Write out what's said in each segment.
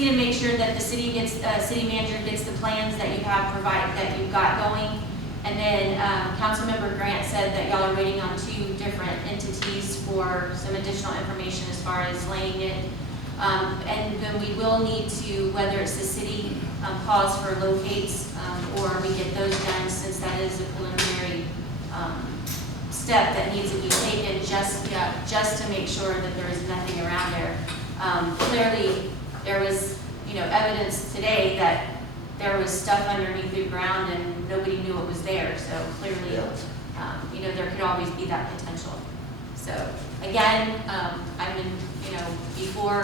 To make sure that the city manager gets the plans that you have that you've got going. And then Councilmember Grant said that y'all are waiting on 2 different entities for some additional information as far as laying it. And then we will need to, whether it's the city pause for locates or we get those done, since that is a preliminary step that needs to be taken just to make sure that there is nothing around there. Clearly, there was evidence today that there was stuff underneath the ground and nobody knew it was there. So clearly, there could always be that potential. So again, I've been, before,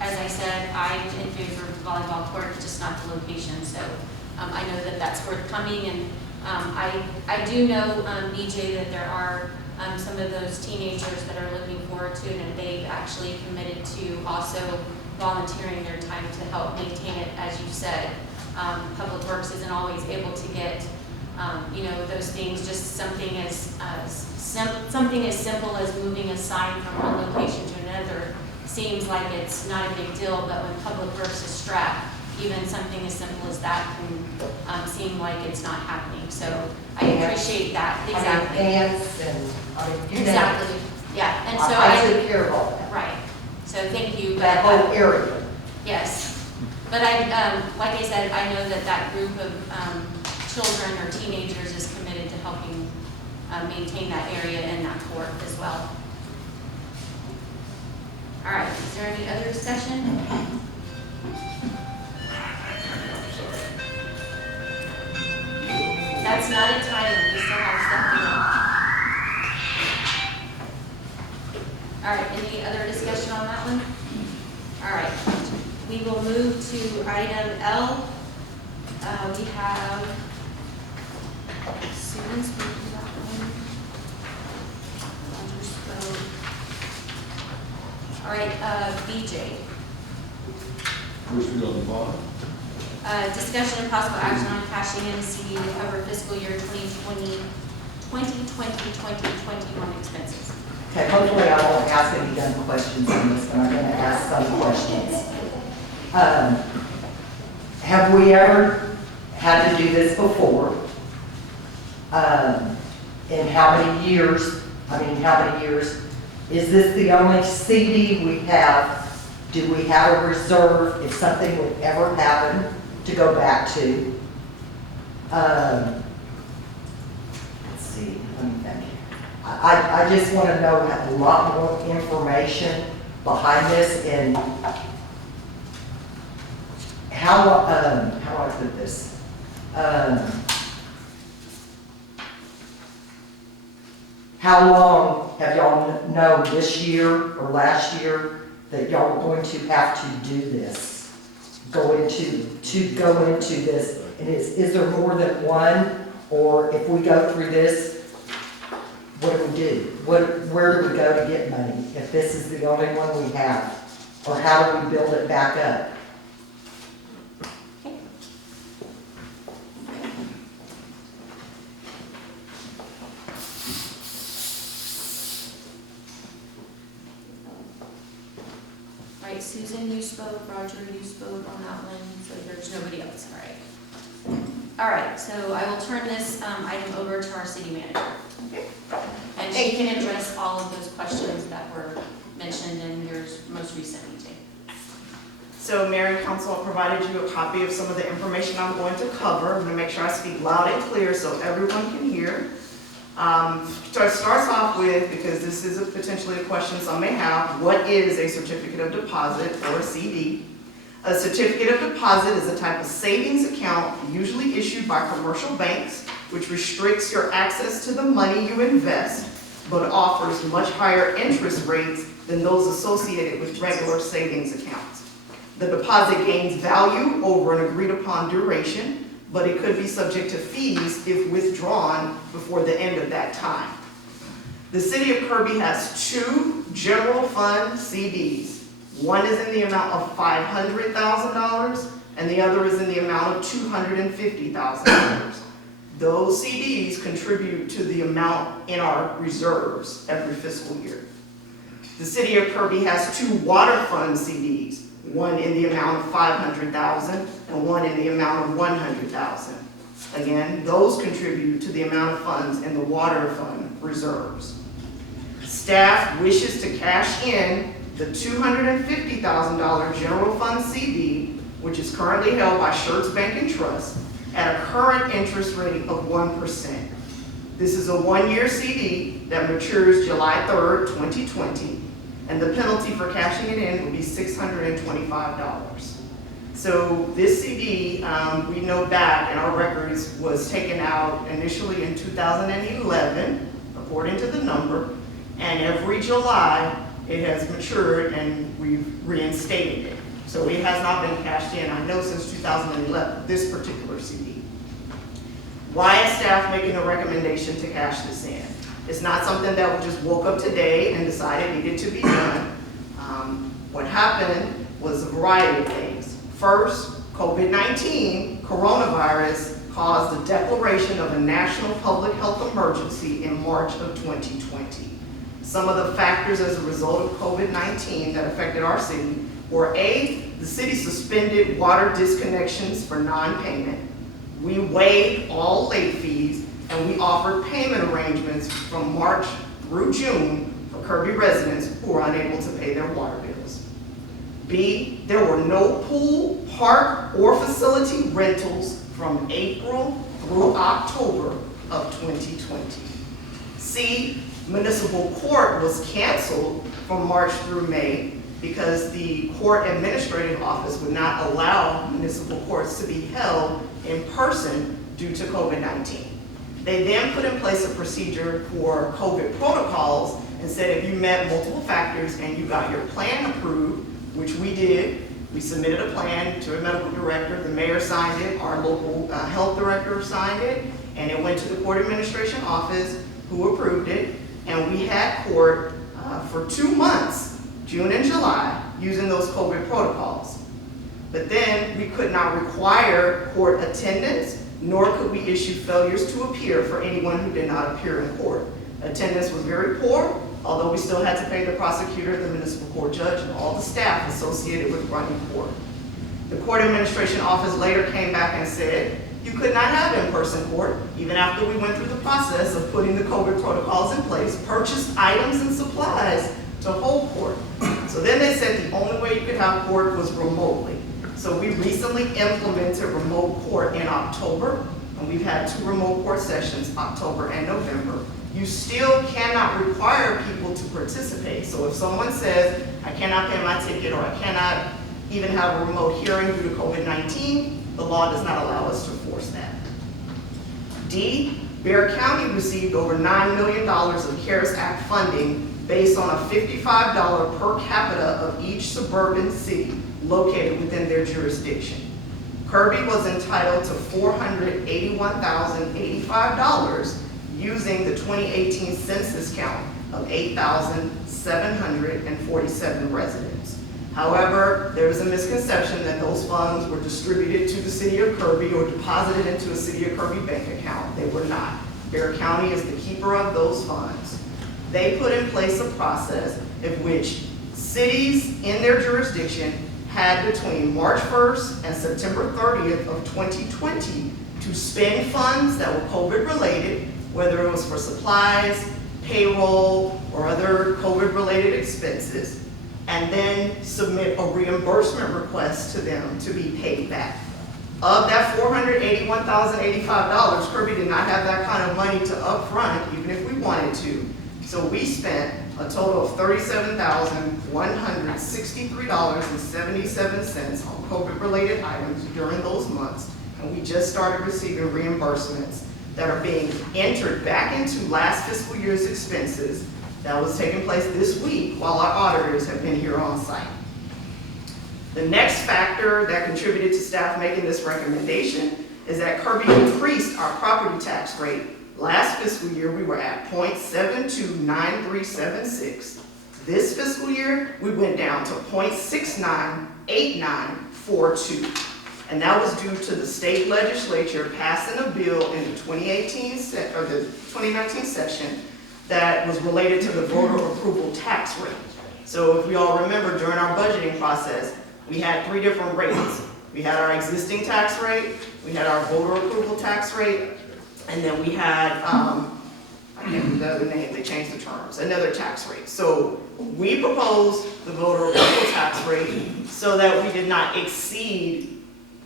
as I said, I'm in favor of volleyball court, just not the location. So I know that that's forthcoming, and I do know, BJ, that there are some of those teenagers that are looking forward to it, and they've actually committed to also volunteering their time to help maintain it, as you said. Public Works isn't always able to get, those things. Just something as simple as moving a sign from one location to another seems like it's not a big deal, but when Public Works is strapped, even something as simple as that can seem like it's not happening. So I appreciate that. Exactly. Dance and exactly. Yeah. And so I took care of all that. Right. So thank you. That whole area. Yes. But like I said, I know that group of children or teenagers is committed to helping maintain that area and that court as well. All right. Is there any other discussion? That's not a title. We still have stuff to go. All right. Any other discussion on that one? All right. We will move to item L. We have Susan spoke to that one. Roger spoke. All right, BJ. First we go to the bottom. Discussion and possible action on cashing in CD to cover fiscal year 2020, 2021 expenses. Okay, hopefully I won't ask any dumb questions on this, but I'm going to ask some questions. Have we ever had to do this before? In how many years? Is this the only CD we have? Do we have a reserve if something would ever happen to go back to? Let's see, let me think. I just want to know a lot more information behind this and how do I put this? How long have y'all known this year or last year that y'all are going to have to do this? Go into this, and is there more than one? Or if we go through this, what do we do? Where do we go to get money if this is the only one we have? Or how do we build it back up? All right, Susan, you spoke. Roger, you spoke on that one. So there's nobody else. All right. All right, so I will turn this item over to our city manager. Okay. And she can address all of those questions that were mentioned in your most recent meeting. So Mayor and Council, I provided you a copy of some of the information I'm going to cover. I'm going to make sure I speak loud and clear so everyone can hear. So it starts off with, because this is potentially a question some may have, what is a certificate of deposit or a CD? A certificate of deposit is a type of savings account usually issued by commercial banks, which restricts your access to the money you invest, but offers much higher interest rates than those associated with regular savings accounts. The deposit gains value over an agreed upon duration, but it could be subject to fees if withdrawn before the end of that time. The city of Kirby has 2 general fund CDs. One is in the amount of $500,000 and the other is in the amount of $250,000. Those CDs contribute to the amount in our reserves every fiscal year. The city of Kirby has 2 water fund CDs. one in the amount of $500,000 and one in the amount of $100,000. Again, those contribute to the amount of funds in the water fund reserves. Staff wishes to cash in the $250,000 general fund CD, which is currently held by Schertz Bank and Trust, at a current interest rate of 1%. This is a 1-year CD that matures July 3rd, 2020, and the penalty for cashing it in would be $625. So this CD, we know back in our records, was taken out initially in 2011, according to the number, and every July it has matured and we've reinstated it. So it has not been cashed in, I know, since 2011, this particular CD. Why is staff making a recommendation to cash this in? It's not something that we just woke up today and decided needed to be done. What happened was a variety of things. First, COVID-19, coronavirus, caused the declaration of a national public health emergency in March of 2020. Some of the factors as a result of COVID-19 that affected our city were A, the city suspended water disconnections for non-payment. We waived all late fees, and we offered payment arrangements from March through June for Kirby residents who were unable to pay their water bills. B, there were no pool, park, or facility rentals from April through October of 2020. C, municipal court was canceled from March through May because the court administrative office would not allow municipal courts to be held in person due to COVID-19. They then put in place a procedure for COVID protocols and said if you met multiple factors and you got your plan approved, which we did, we submitted a plan to a medical director, the mayor signed it, our local health director signed it, and it went to the court administration office who approved it, and we had court for 2 months, June and July, using those COVID protocols. But then we could not require court attendance, nor could we issue failures to appear for anyone who did not appear in court. Attendance was very poor, although we still had to pay the prosecutor, the municipal court judge, and all the staff associated with running court. The court administration office later came back and said, you could not have in-person court, even after we went through the process of putting the COVID protocols in place, purchased items and supplies to hold court. So then they said the only way you could have court was remotely. So we recently implemented remote court in October, and we've had 2 remote court sessions, October and November. You still cannot require people to participate. So if someone says, I cannot pay my ticket, or I cannot even have a remote hearing due to COVID-19, the law does not allow us to force that. D, Bexar County received over $9 million of CARES Act funding based on a $55 per capita of each suburban city located within their jurisdiction. Kirby was entitled to $481,085 using the 2018 census count of 8,747 residents. However, there was a misconception that those funds were distributed to the city of Kirby or deposited into a city of Kirby bank account. They were not. Bexar County is the keeper of those funds. They put in place a process in which cities in their jurisdiction had between March 1st and September 30th of 2020 to spend funds that were COVID related, whether it was for supplies, payroll, or other COVID related expenses, and then submit a reimbursement request to them to be paid back. Of that $481,085, Kirby did not have that kind of money to upfront, even if we wanted to. So we spent a total of $37,163.77 on COVID-related items during those months, and we just started receiving reimbursements that are being entered back into last fiscal year's expenses that was taking place this week while our auditors have been here on site. The next factor that contributed to staff making this recommendation is that Kirby increased our property tax rate. Last fiscal year, we were at 0.729376. This fiscal year, we went down to 0.698942. And that was due to the state legislature passing a bill in the 2019 session that was related to the voter approval tax rate. So if we all remember, during our budgeting process, we had 3 different rates. We had our existing tax rate, we had our voter approval tax rate, and then we had, I can't remember the other name, they changed the terms, another tax rate. So we proposed the voter approval tax rate so that we did not exceed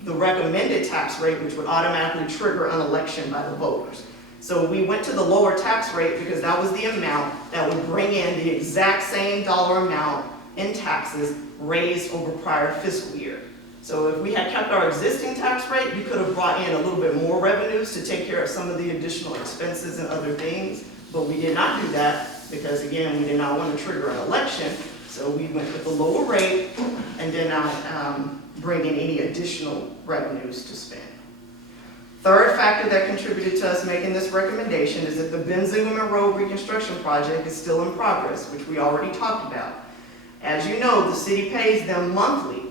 the recommended tax rate, which would automatically trigger an election by the voters. So we went to the lower tax rate because that was the amount that would bring in the exact same dollar amount in taxes raised over prior fiscal year. So if we had kept our existing tax rate, we could have brought in a little bit more revenues to take care of some of the additional expenses and other things, but we did not do that because, again, we did not want to trigger an election. So we went with the lower rate and did not bring in any additional revenues to spend. Third factor that contributed to us making this recommendation is that the Ben Zingelman Road reconstruction project is still in progress, which we already talked about. As you know, the city pays them monthly,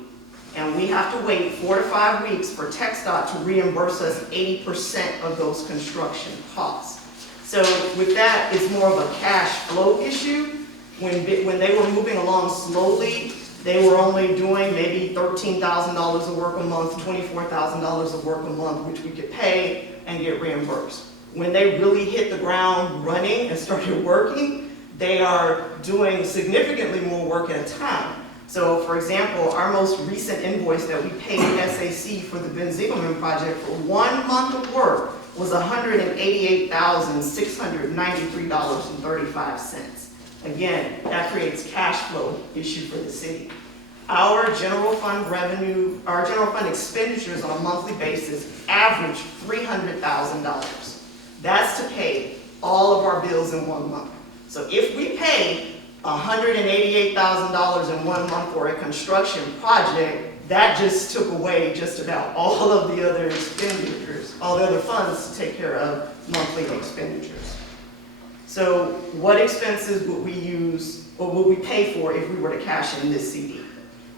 and we have to wait 4 to 5 weeks for TxDOT to reimburse us 80% of those construction costs. So with that, it's more of a cash flow issue. When they were moving along slowly, they were only doing maybe $13,000 of work a month, $24,000 of work a month, which we could pay and get reimbursed. When they really hit the ground running and started working, they are doing significantly more work at a time. So for example, our most recent invoice that we paid SAC for the Ben Zingelman project for 1 month of work was $188,693.35. Again, that creates cash flow issue for the city. Our general fund revenue, our general fund expenditures on a monthly basis average $300,000. That's to pay all of our bills in 1 month. So if we pay $188,000 in 1 month for a construction project, that just took away just about all of the other expenditures, all the other funds to take care of monthly expenditures. So what expenses would we use, or would we pay for if we were to cash in this CD?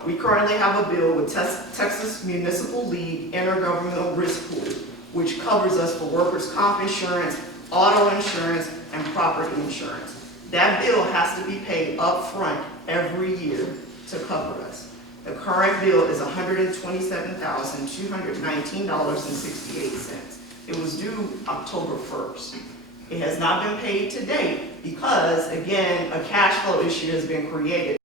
We currently have a bill with Texas Municipal League Intergovernmental Risk Pool, which covers us for workers' comp insurance, auto insurance, and property insurance. That bill has to be paid up front every year to cover us. The current bill is $127,219.68. It was due October 1st. It has not been paid to date because, again, a cash flow issue has been created